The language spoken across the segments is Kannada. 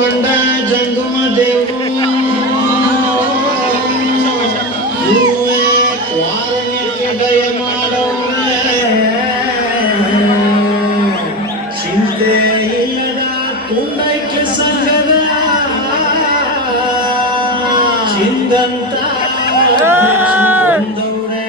ಮಂಡ ಜಂಗುಮ ದೇವು ವಾರಣ್ಯಕ್ಕೆ ದಯ ಮಾಡವ್ರೆ ಚಿಂತೆ ಇಲ್ಲದ ತುಂಡೈಕ್ಯ ಸಂಘದ ಚಿಂದಂತ ಬಂದವ್ರೆ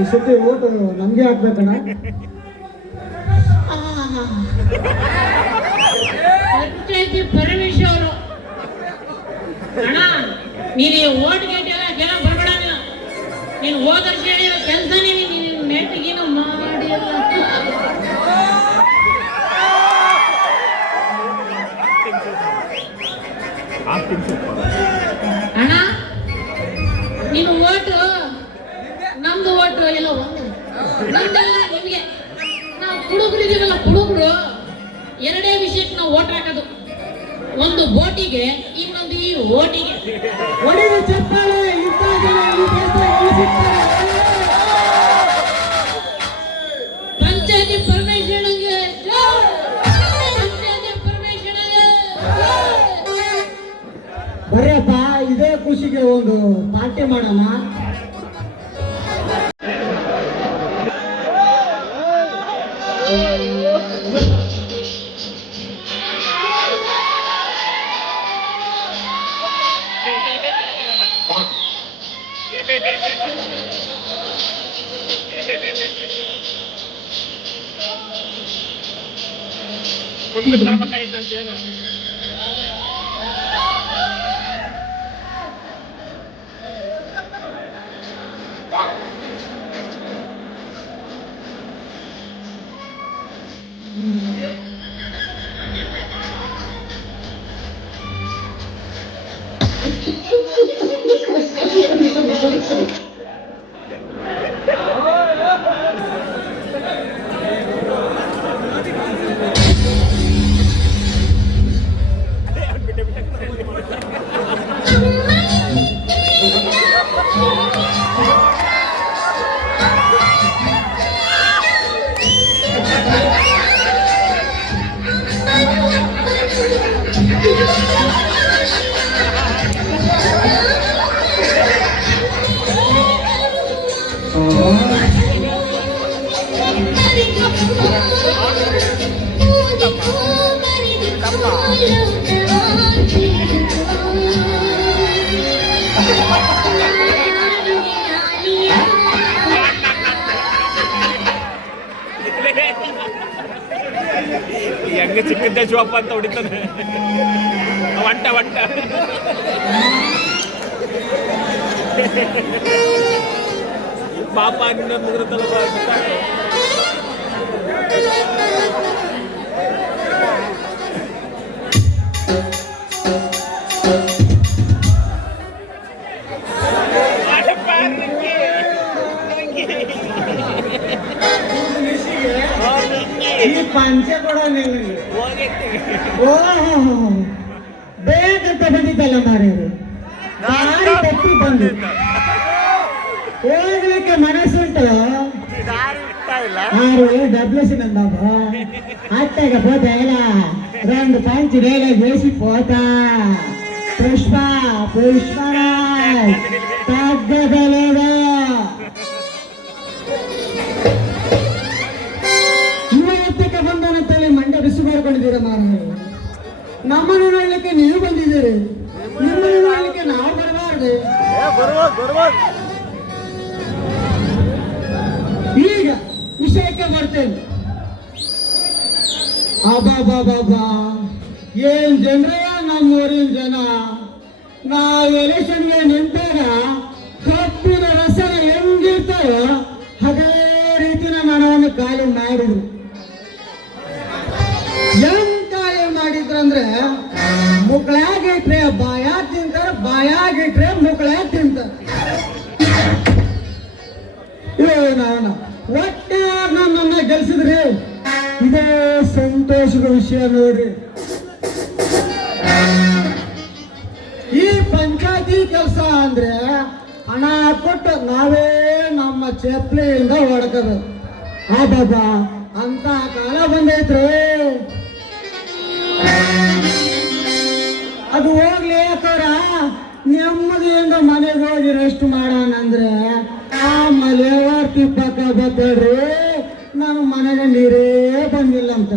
ಈ ಸತಿ ಓಟು ನಮ್ಗೆ ಹಾಕ್ಬೇಕಣ್ಣ. ಪಂಚಾಯತಿ ಪರಮೇಶ್ ಅವರು ಅಣ್ಣ ನೀನು ಓಟ್ ಗೇಟ್ ಎಲ್ಲ ಜನ ಬರ್ಬೇಡ ನೀನು ಹೋದ ವರ್ಷ ಹೇಳಿರೋ ಕೆಲಸನೇ ನೀನು ನೆಟ್ಟಿಗೇನು ಮಾಡಿಲ್ಲ. ಅಣ್ಣ ನೀನು ಓಟು ನಮ್ದು ಓಟು ಎಲ್ಲ ಒಂದು ನಮ್ದೆಲ್ಲ ನಿಮಗೆ ನಾವು ಕುಡುಗರು ಇದೀವಲ್ಲ ಕುಡುಗರು ಎರಡೇ ವಿಷಯಕ್ಕೆ ನಾವು ಓಟ್ ಹಾಕೋದು, ಒಂದು ಬೋಟಿಗೆ ಇನ್ನೊಂದು ಈ ಓಟಿಗೆ. ಹೊಡೆದ ಚಪ್ಪಾಳೆ ಇಂಥ ಜನ ಈ ದೇಶದಲ್ಲಿ ಸಿಗ್ತಾರೆ. ಪಂಚಾಯತಿ ಪರಮೇಶ್ವರನಿಗೆ ಪಂಚಾಯತಿ ಪರಮೇಶ್ವರನಿಗೆ ಬರ್ರಪ್ಪ, ಇದೇ ಖುಷಿಗೆ ಒಂದು ಪಾರ್ಟಿ ಮಾಡೋಣ. ಹೆಂಗ ಚಿಕ್ಕದ್ದೇ ಶಿವಪ್ಪ ಅಂತ ಹೊಡಿತಾನೆ ಒಂಟ ಒಂಟ. ಪಾಪ ಇನ್ನೊಂದು ಮುಗಿರುತ್ತಲ್ಲ ಪಂಚೆ ಕೊಡ ಬೇಕಂತ ಬಂದಿದ್ದಲ್ಲ ಮಾರೇರು, ತಪ್ಪಿ ಬಂದು ಹೋಗ್ಲಿಕ್ಕೆ ಮನಸ್ಸುಂಟು. డబ్బులేసి బాబు అట్టగా పోతే ఎలా 2 పంచి వేల వేసి పోతా. పుష్ప పుష్పరాజ్ తగ్గదలేదా ಇವತ್ತಕ್ಕೆ ಬಂದನಂತೇಳಿ ಮಂಡ್ಯ ಬಿಸಿ ಮಾಡ್ಕೊಂಡಿದ್ದೀರ ಮಾರಾಯ. ನಮ್ಮನ್ನು ನೋಡ್ಲಿಕ್ಕೆ ನೀವು ಬಂದಿದ್ದೀರಿ, ನಿಮ್ಮನ್ನು ನೋಡ್ಲಿಕ್ಕೆ ನಾವು ಬರಬಾರ್ದು. ಈಗ ವಿಷಯಕ್ಕೆ ಬರ್ತೇನೆ. ಅಬ್ಬಾ ಏನ್ ಜನರೇ ನಮ್ಮೂರಿನ ಜನ. ನಾವು ಎಲೆಕ್ಷನ್ಗೆ ನಿಂತಾಗ ಕಬ್ಬಿನ ರಸನ ಹೆಂಗಿರ್ತಾರೋ ಅದೇ ರೀತಿನ ಮನವನ್ನು ಖಾಲಿ ಮಾಡಿದ್ರು. ಹೆಂಗ್ ಖಾಲಿ ಮಾಡಿದ್ರಂದ್ರೆ ಮುಕ್ಳಾಗಿಟ್ರೆ ಬಾಯಾಗ ತಿಂತಾರೆ, ಬಾಯಾಗಿಟ್ರೆ ಮುಕ್ಳಾಗ ತಿಂತಾರೆ. ಒಟ್ಟೆ ನನ್ನನ್ನ ಗೆಲ್ಸಿದ್ರಿ, ಇದೇ ಸಂತೋಷದ ವಿಷಯ ನೋಡ್ರಿ. ಈ ಪಂಚಾಯತಿ ಕೆಲಸ ಅಂದ್ರೆ ಹಣ ಕೊಟ್ಟು ನಾವೇ ನಮ್ಮ ಚಪ್ಪಲಿಯಿಂದ ಹೊಡ್ಕೋಬೇಕು. ಆ ಬಾಬಾ ಅಂತ ಕಾಲ ಬಂದೈತ್ರಿ. ಅದು ಹೋಗ್ಲಿ ಯಾಕವ್ರ ನೆಮ್ಮದಿಯಿಂದ ಮನೆಗೆ ಹೋಗಿ ರೆಸ್ಟ್ ಮಾಡೋಣ ಅಂದ್ರೆ ಆ ಮಲೆವಾರ ತಿಪ್ಪಕ್ಕ ಬತ್ತಳ್ರಿ ನನ್ನ ಮನೆಗೆ ನೀರೇ ಬಂದಿಲ್ಲ ಅಂತ.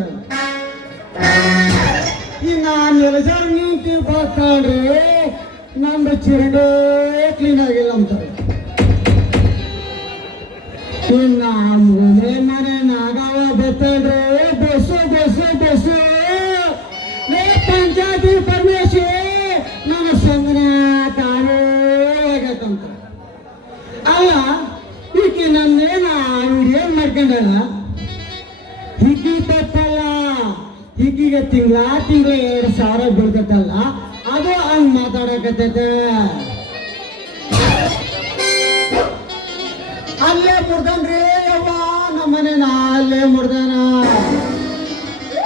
ಈ ನಾನು ಎಲಜಾರ್ ನಿಂತು ಬರ್ತಾಳ್ರಿ ನಮ್ದು ಚಿರಡೆ ಕ್ಲೀನ್ ಆಗಿಲ್ಲ ಅಂತಾರೆ. ಇನ್ನ ಮನೆ ನಾಗವ ಬತ್ತಳ್ರಿ ಬಸ್ಸು ಬಸ್ಸು ಬಸ್ಸು ಪಂಚಾಯತಿ ಪರಮೇಶಿ ನನ್ನ ಸಂಗನ ತಾನೇ ಆಗತ್ತಂತ. ಅಲ್ಲ ಈಕೆ ನನ್ನೇನ ಏನ್ ಮಾಡ್ಕೊಂಡಲ್ಲ, ಹಿಕ್ಕಿ ತಪ್ಪಲ್ಲ, ಹಿಕ್ಕಿಗೆ ತಿಂಗಳ 2,000 ಬೀಳ್ತಲ್ಲ, ಅದು ಹಂಗ್ ಮಾತಾಡಕತ್ತೈತೆ. ಅಲ್ಲೇ ಮುಡ್ದನ್ರಿ ಯವ್ವ ನಮ್ಮನೇನ ಅಲ್ಲೇ ಮುಡ್ದಾನ.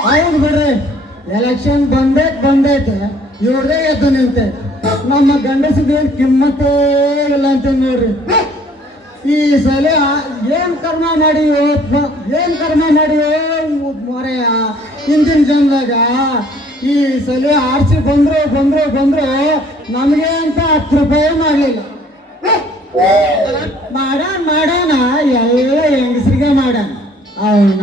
ಹೌದು ಬಿಡ್ರಿ, ಎಲೆಕ್ಷನ್ ಬಂದೈತೆ ಇವ್ರದೇ ಎದ್ದು ನಿಂತೆ. ನಮ್ಮ ಗಂಡಸದೇನು ಕಿಮ್ಮತ್ತೇ ಇಲ್ಲ ಅಂತ ನೋಡ್ರಿ. ಈ ಸಲ ಏನ್ ಕರ್ಮ ಮಾಡಿವೋ ಮೊರೆಯ ಹಿಂದಿನ ಜನದಾಗ. ಈ ಸಲ ಆರ್ಸಿ ಬಂದ್ರು ನಮಗೆ ಅಂತ 10 ರೂಪಾಯಿ ಮಾಡಲಿಲ್ಲ. ಮಾಡೋಣ ಎಲ್ಲ ಹೆಂಗಸರಿಗೆ ಮಾಡೋಣ. ಅವನ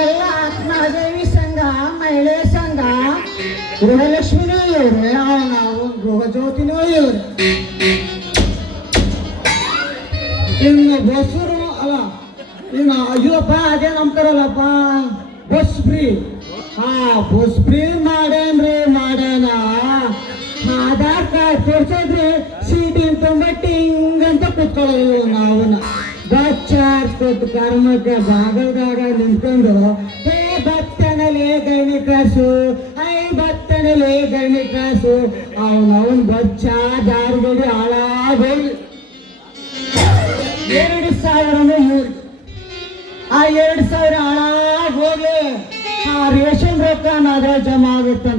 ಎಲ್ಲ ಆತ್ಮದೇವಿ ಸಂಘ, ಮಹಿಳೆ ಸಂಘ, ಗೃಹಲಕ್ಷ್ಮಿನೂ ಇವ್ರೆ, ನಾವು ಗೃಹ ಜ್ಯೋತಿನೂ ಇವ್ರೆ. ಇನ್ನು ಬಸ್ಸರು ಅಲ್ಲ, ಇನ್ನು ಅಯ್ಯಪ್ಪ ಅದೇ ನಂಬ್ತಾರಲ್ಲಪ್ಪ ಬಸ್ ಫ್ರೀ. ಬಸ್ ಫ್ರೀ ಮಾಡೋಣ. ಆಧಾರ್ ಕಾರ್ಡ್ ತೋರ್ಸೋದ್ರೆ ಸೀಟಿನ ತೊಂಬಟ್ಟು ಹಿಂಗಂತ ಕುತ್ಕೊಳ್ಳೋದು. ನಾವು ಬಸ್ ಚಾರ್ಜ್ ಕೊಟ್ಟು ಕರ್ಮಕ್ಕೆ ಬಾಗಲ್ದಾಗ ನಿಂತ್ಕೊಂಡು ಭಕ್ತನಲ್ಲಿ ಗಣಿ ಕಾಸು ಭಕ್ತನಲ್ಲಿ ಗಣಿ ಕಾಸು ಅವನವನ್ ಬಸ್ ಚಾರ್ಜ್ ಆರುಗಡಿ ಹಾಳಾಗೋಗಿ 2,000 ಇವ್ರಿಗೆ. ಆ 2,000 ಹಾಳಾಗೋಗ್ಲಿ. ಆ ರೇಷನ್ ರೊಕ್ಕ ನಾದ್ರೆ ಜಮಾ ಆಗುತ್ತೆ.